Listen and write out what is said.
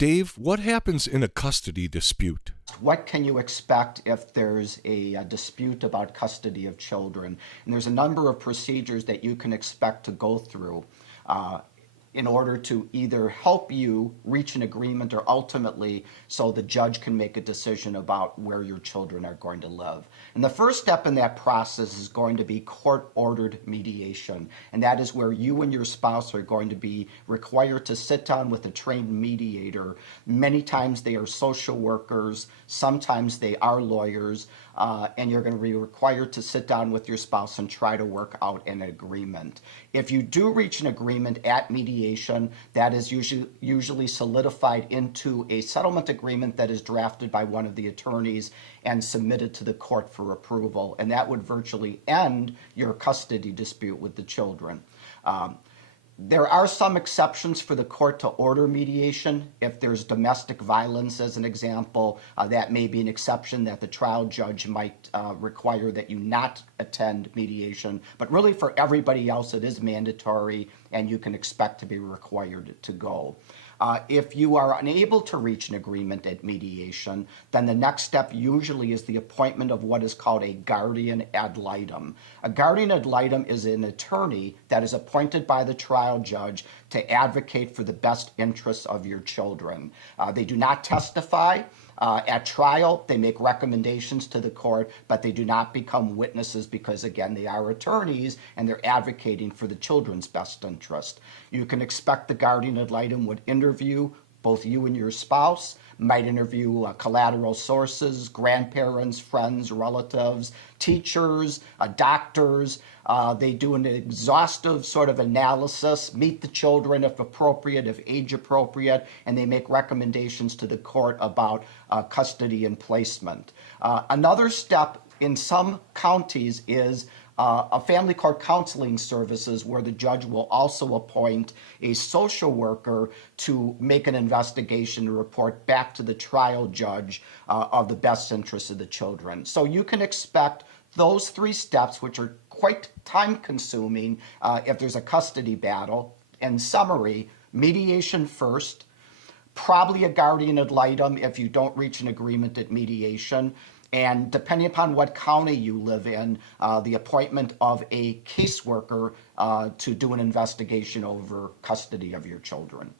Dave, what happens in a custody dispute? What can you expect if there's a dispute about custody of children? And there's a number of procedures that you can expect to go through in order to either help you reach an agreement or ultimately so the judge can make a decision about where your children are going to live. And the first step in that process is going to be court-ordered mediation. And that is where you and your spouse are going to be required to sit down with a trained mediator. Many times they are social workers, sometimes they are lawyers, and you're going to be required to sit down with your spouse and try to work out an agreement. If you do reach an agreement at mediation, that is usually solidified into a settlement agreement that is drafted by one of the attorneys and submitted to the court for approval, and that would virtually end your custody dispute with the children. There are some exceptions for the court to order mediation. If there's domestic violence, as an example, that may be an exception that the trial judge might require that you not attend mediation. But really for everybody else, it is mandatory, and you can expect to be required to go. If you are unable to reach an agreement at mediation, then the next step usually is the appointment of what is called a guardian ad litem. A guardian ad litem is an attorney that is appointed by the trial judge to advocate for the best interests of your children. They do not testify. At trial, they make recommendations to the court, but they do not become witnesses because, again, they are attorneys and they're advocating for the children's best interest. You can expect the guardian ad litem would interview both you and your spouse, might interview collateral sources, grandparents, friends, relatives, teachers, doctors. They do an exhaustive sort of analysis, meet the children if appropriate, if age appropriate, and they make recommendations to the court about custody and placement. Another step in some counties is a family court counseling services where the judge will also appoint a social worker to make an investigation and report back to the trial judge of the best interests of the children. So you can expect those three steps, which are quite time consuming if there's a custody battle. In summary, mediation first, probably a guardian ad litem if you don't reach an agreement at mediation. And depending upon what county you live in, the appointment of a caseworker to do an investigation over custody of your children.